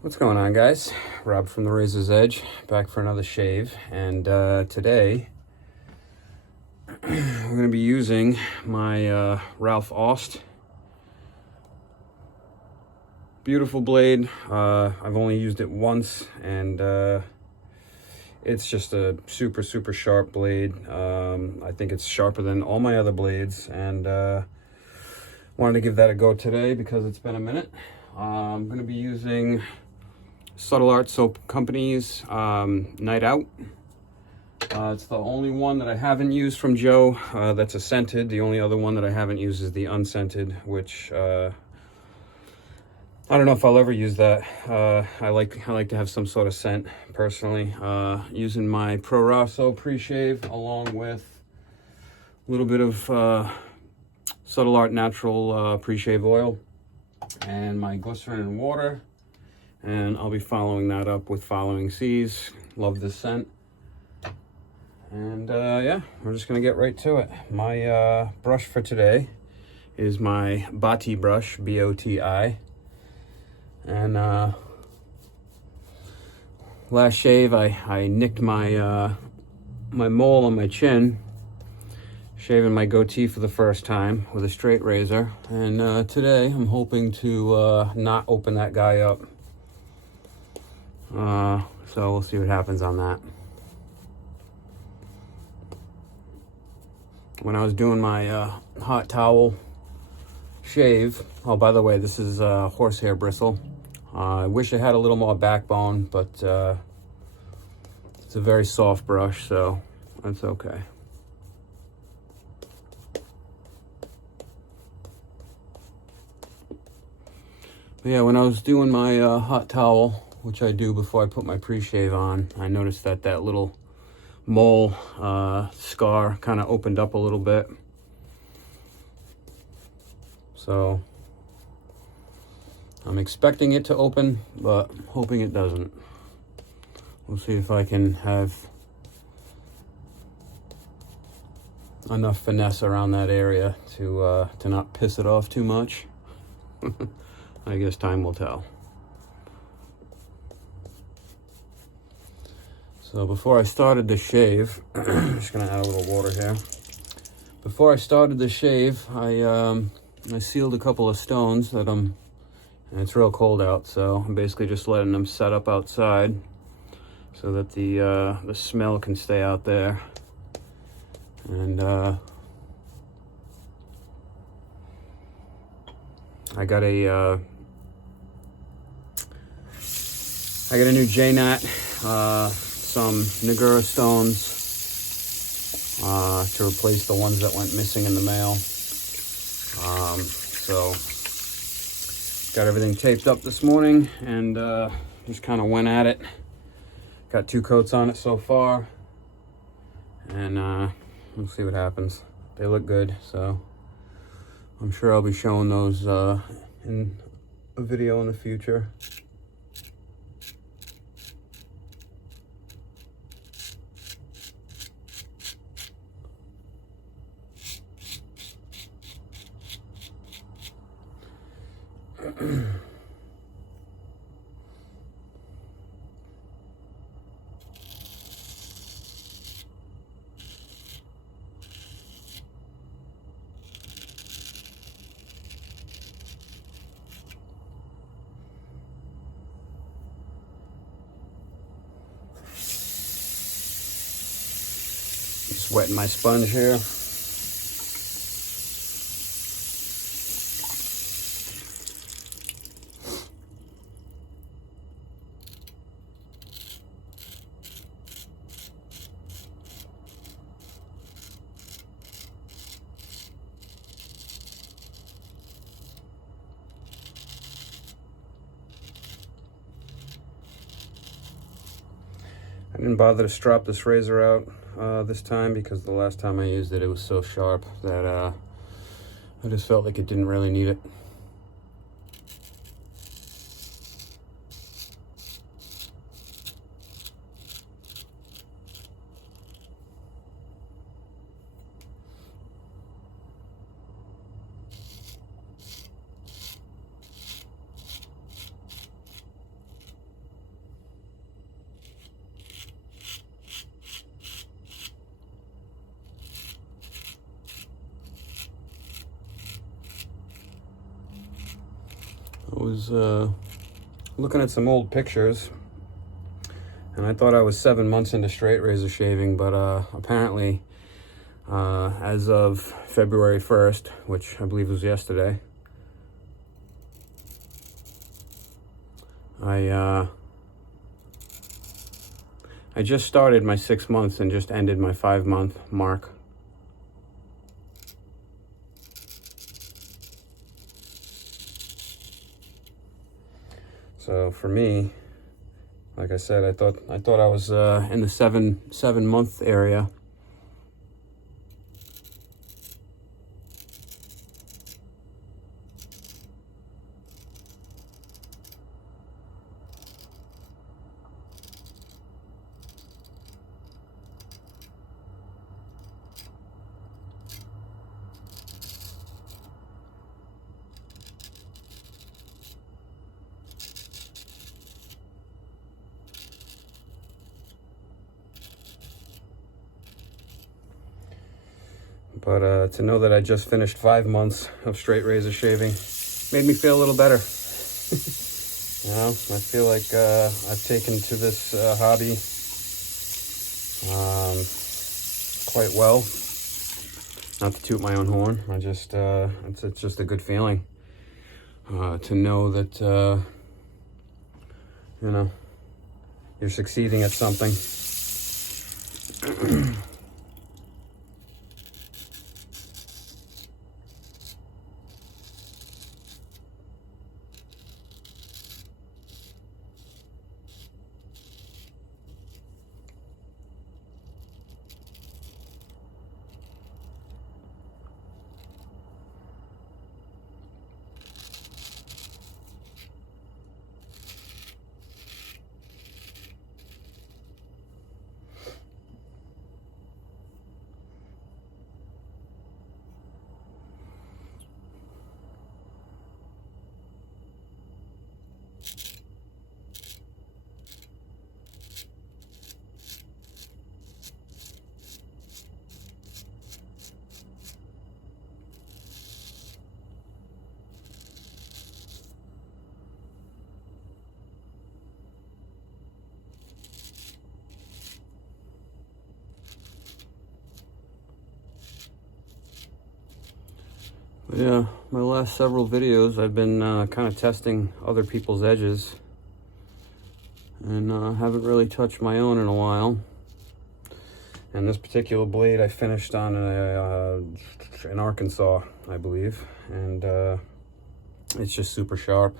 What's going on, guys? Rob from the Razor's Edge, back for another shave. And today we're going to be using my Ralph Aust. Beautiful blade. I've only used it once, and it's just a super sharp blade. I think it's sharper than all my other blades, and wanted to give that a go today because it's been a minute. I'm going to be using Subtle Art Soap Company's Night Out. It's the only one that I haven't used from Joe that's a scented. The only other one that I haven't used is the unscented, which I don't know if I'll ever use that. I like to have some sort of scent personally. Using my Pro Raw soap pre-shave along with a little bit of Subtle Art natural pre-shave oil and my glycerin and water. And I'll be following that up with Following Seas. Love this scent. And yeah, we're just gonna get right to it. My brush for today is my Boti brush, B-O-T-I. And last shave, I nicked my my mole on my chin, shaving my goatee for the first time with a straight razor. And today, I'm hoping to not open that guy up. So we'll see what happens on that. When I was doing my hot towel shave, oh, by the way, this is horsehair bristle. I wish it had a little more backbone, but it's a very soft brush, so that's okay. But yeah, when I was doing my hot towel, which I do before I put my pre-shave on, I noticed that that little mole scar kind of opened up a little bit. So I'm expecting it to open, but hoping it doesn't. We'll see if I can have enough finesse around that area to not piss it off too much. I guess time will tell. So before I started the shave, I'm just gonna add a little water here. Before I started the shave, I sealed a couple of stones that and it's real cold out, so I'm basically just letting them set up outside so that the smell can stay out there. And I got a new J-Nat, some Nagura stones to replace the ones that went missing in the mail. So got everything taped up this morning and just kind of went at it. Got 2 coats on it so far, and we'll see what happens. They look good, so I'm sure I'll be showing those in a video in the future. Just wetting my sponge here. I didn't bother to strop this razor out this time because the last time I used it, it was so sharp that I just felt like it didn't really need it. was looking at some old pictures, and I thought I was 7 months into straight razor shaving, but apparently as of February 1st, which I believe was yesterday, I just started my 6 months and just ended my 5-month mark. So for me, like I said, I thought I was in the seven month area. But to know that I just finished 5 months of straight razor shaving made me feel a little better. You know, I feel like I've taken to this hobby quite well. Not to toot my own horn, I just it's just a good feeling to know that you know, you're succeeding at something. Yeah, my last several videos I've been kind of testing other people's edges, and haven't really touched my own in a while. And this particular blade I finished on in Arkansas, I believe, and it's just super sharp.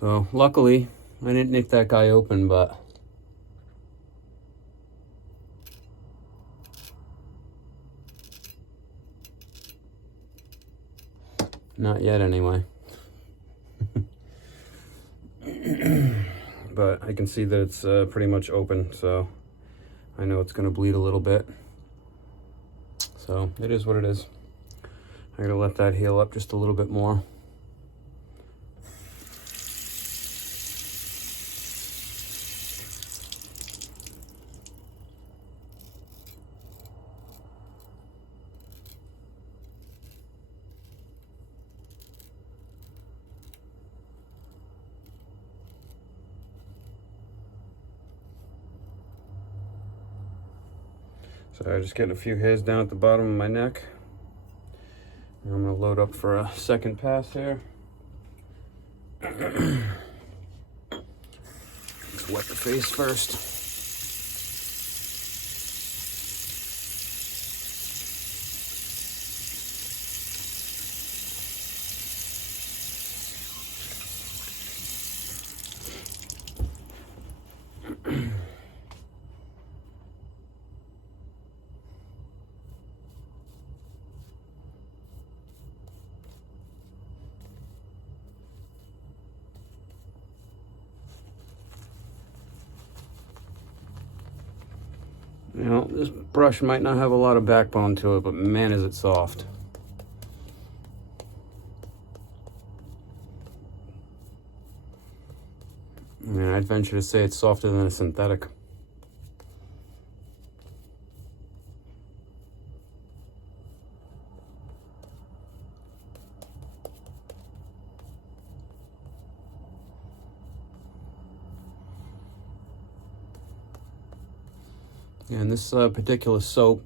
So luckily I didn't nick that guy open, but not yet anyway. But I can see that it's pretty much open, so I know it's gonna bleed a little bit. So it is what it is. I gotta let that heal up just a little bit more. So I'm just getting a few hairs down at the bottom of my neck. And I'm gonna load up for a second pass here. Let's wet the face first. You know, this brush might not have a lot of backbone to it, but man, is it soft. I mean, I'd venture to say it's softer than a synthetic. And this particular soap,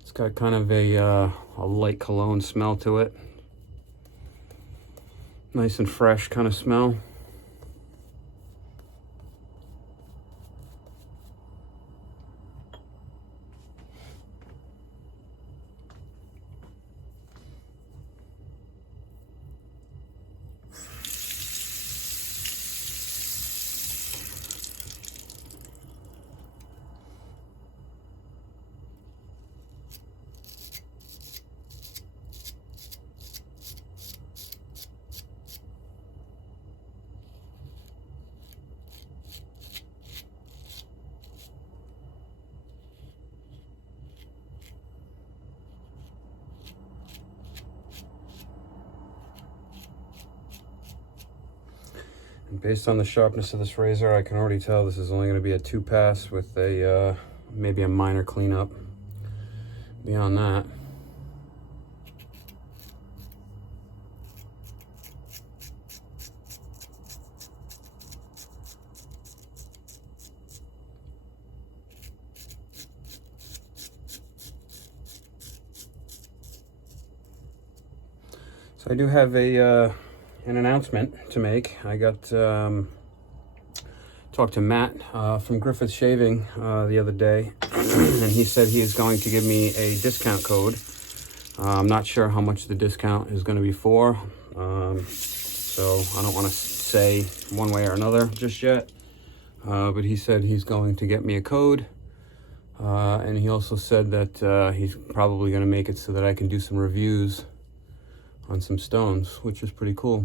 it's got kind of a light cologne smell to it. Nice and fresh kind of smell. And based on the sharpness of this razor, I can already tell this is only going to be a 2-pass with a maybe a minor cleanup. Beyond that, so I do have a an announcement to make. I got talked to Matt from Griffith Shaving the other day, and he said he is going to give me a discount code. I'm not sure how much the discount is going to be for, so I don't want to say one way or another just yet, but he said he's going to get me a code, and he also said that he's probably going to make it so that I can do some reviews on some stones, which is pretty cool.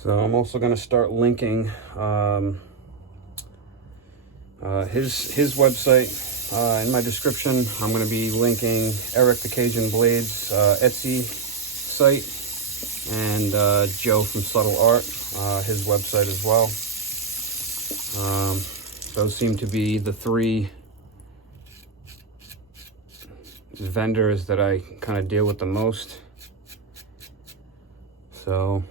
So I'm also going to start linking his website in my description. I'm going to be linking Eric the Cajun Blades Etsy site, and Joe from Subtle Art, his website as well. Those seem to be the 3 vendors that I kind of deal with the most. So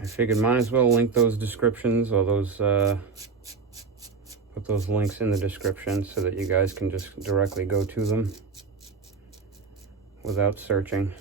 I figured might as well link those descriptions, or those put those links in the description so that you guys can just directly go to them without searching.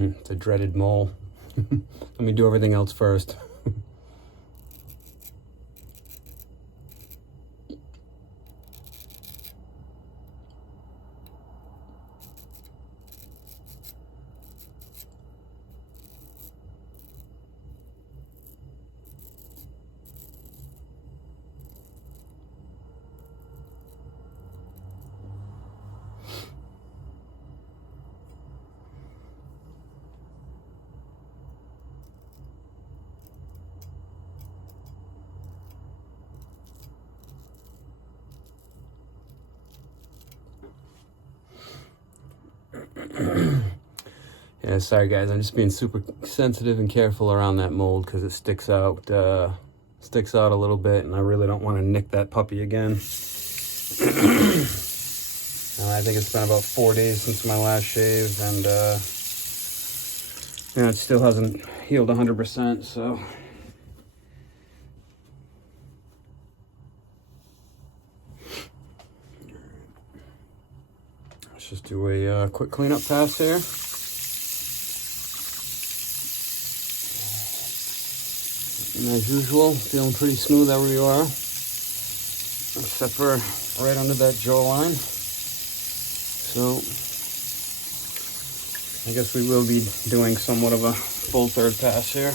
It's a dreaded mole. Let me do everything else first. Yeah, sorry guys, I'm just being super sensitive and careful around that mold because it sticks out a little bit, and I really don't want to nick that puppy again. I think it's been about 4 days since my last shave, and it still hasn't healed 100%, so. Let's just do a quick cleanup pass here. And as usual, feeling pretty smooth everywhere you are, except for right under that jawline. So I guess we will be doing somewhat of a full third pass here.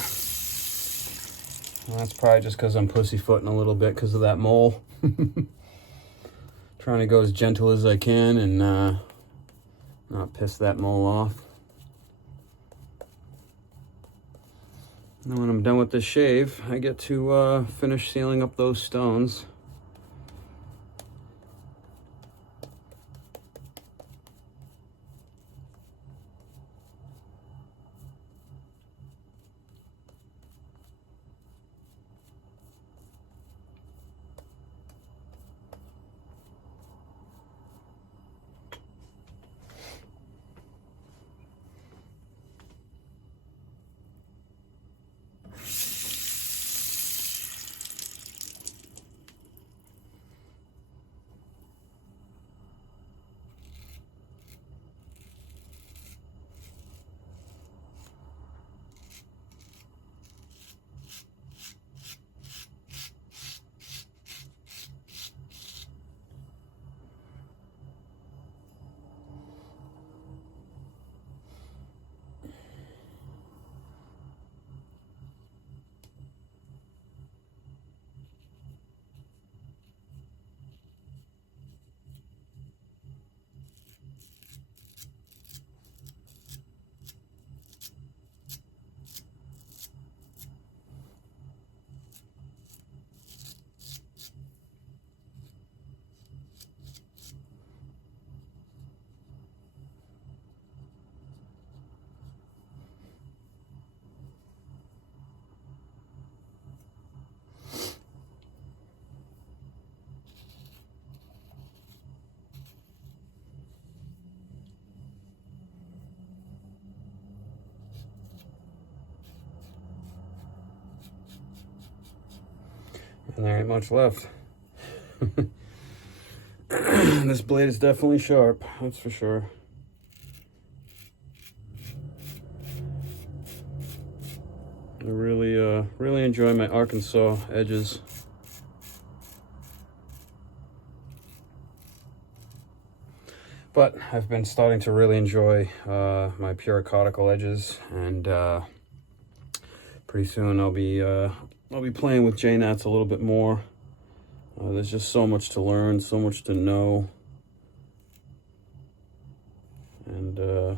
And that's probably just because I'm pussyfooting a little bit because of that mole. Trying to go as gentle as I can and not piss that mole off. And when I'm done with this shave, I get to finish sealing up those stones. And there ain't much left. This blade is definitely sharp, that's for sure. I really enjoy my Arkansas edges. But I've been starting to really enjoy my pure caudicle edges, and pretty soon I'll be playing with J-Nats a little bit more. There's just so much to learn, so much to know, and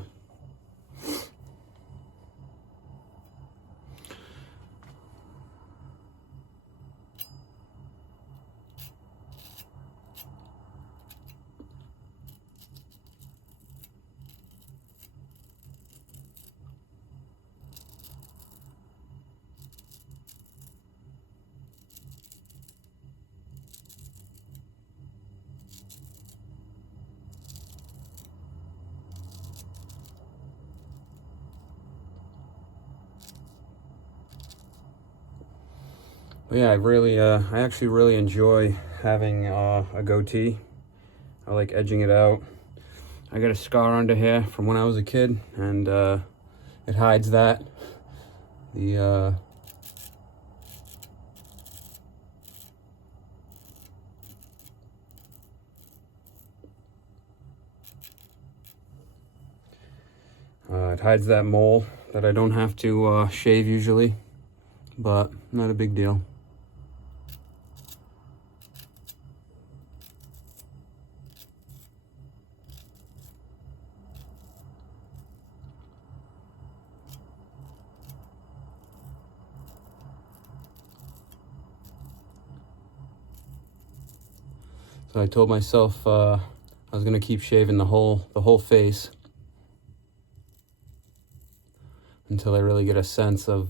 but yeah, I actually really enjoy having a goatee. I like edging it out. I got a scar under here from when I was a kid, and it hides that. It hides that mole that I don't have to shave usually, but not a big deal. So I told myself I was gonna keep shaving the whole face, until I really get a sense of,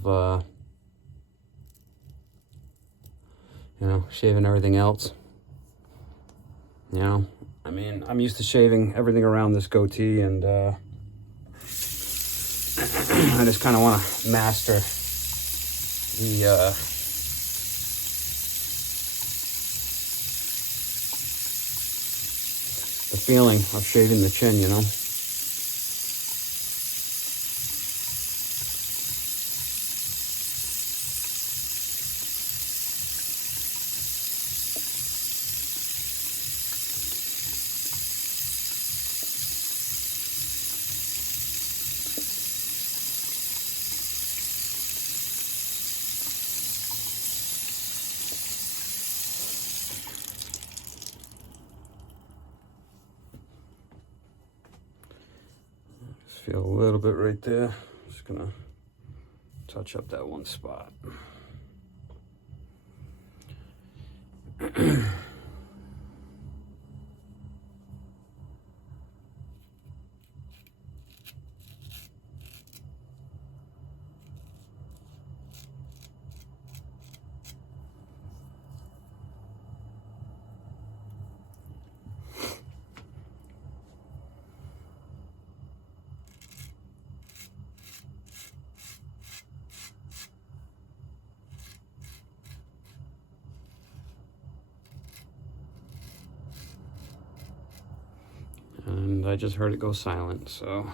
you know, shaving everything else. You know, I mean, I'm used to shaving everything around this goatee, and I just kind of want to master the feeling of shaving the chin, you know. Feel a little bit right there. Just gonna touch up that one spot. And I just heard it go silent, so.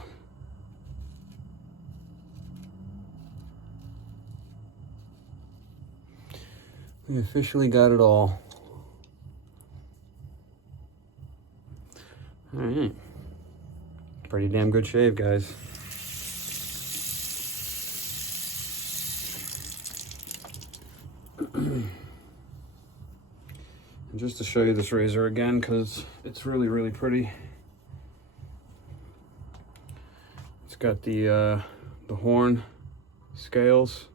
We officially got it all. All right. Pretty damn good shave, guys. And just to show you this razor again, because it's really, really pretty. It's got the horn scales.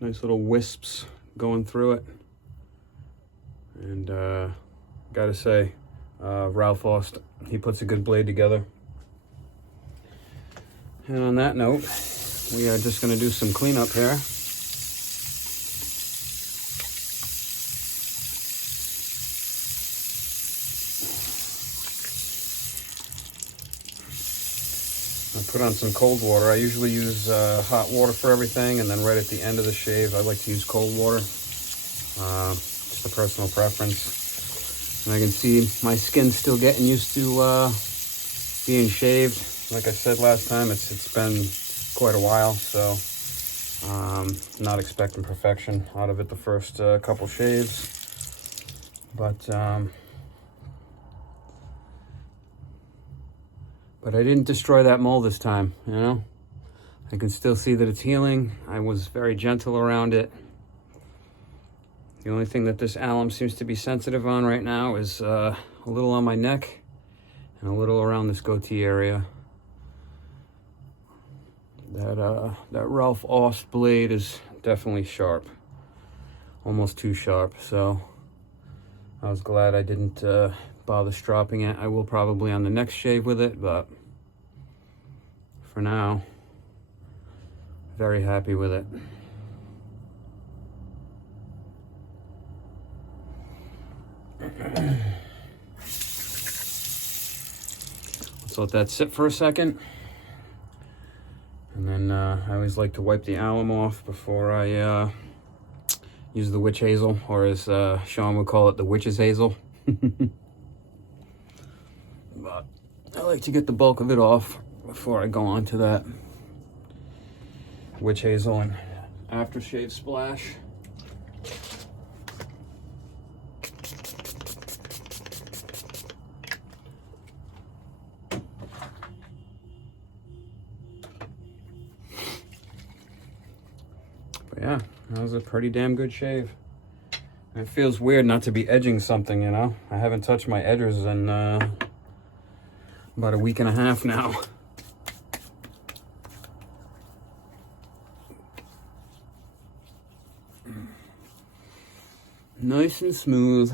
Nice little wisps going through it. And gotta say, Ralph Aust, he puts a good blade together. And on that note, we are just gonna do some cleanup here. I put on some cold water. I usually use hot water for everything, and then right at the end of the shave, I like to use cold water. Just a personal preference. And I can see my skin's still getting used to being shaved. Like I said last time, it's been quite a while, so not expecting perfection out of it the first couple shaves. But I didn't destroy that mole this time, you know? I can still see that it's healing. I was very gentle around it. The only thing that this alum seems to be sensitive on right now is a little on my neck and a little around this goatee area. That Ralph Aust blade is definitely sharp. Almost too sharp, so I was glad I didn't bother stropping it. I will probably on the next shave with it, but for now, very happy with it. Let's let that sit for a second. And then I always like to wipe the alum off before I use the witch hazel, or as Sean would call it, the witch's hazel. But I like to get the bulk of it off before I go on to that witch hazel and aftershave splash. But yeah, that was a pretty damn good shave. It feels weird not to be edging something, you know? I haven't touched my edgers in about a week and a half now. Nice and smooth.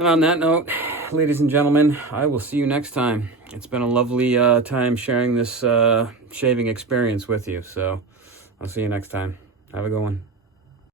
And on that note, ladies and gentlemen, I will see you next time. It's been a lovely time sharing this shaving experience with you. So I'll see you next time. Have a good one.